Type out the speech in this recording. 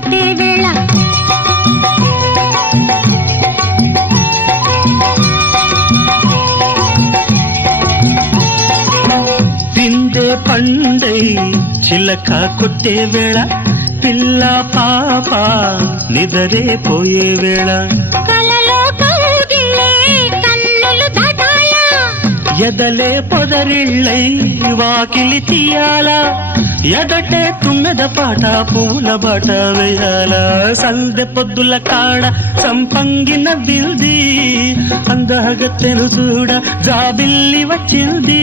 కట్టే వేళ పిండే పండై చిలక కొట్టే వేళ పిల్ల పాప నిదరే పోయే వేళ కలలో కౌగిలే కన్నులు దాటాలా ఎదలే పొదరిళ్ళై వాకిలి తీయాలా ఎదటే తుమ్మెద పాట పూల బాట వేయాల సందె పొద్దుల కాడ సంపంగిన బిల్ది అందగత్తెను చూడ జాబిల్లి వచ్చింది.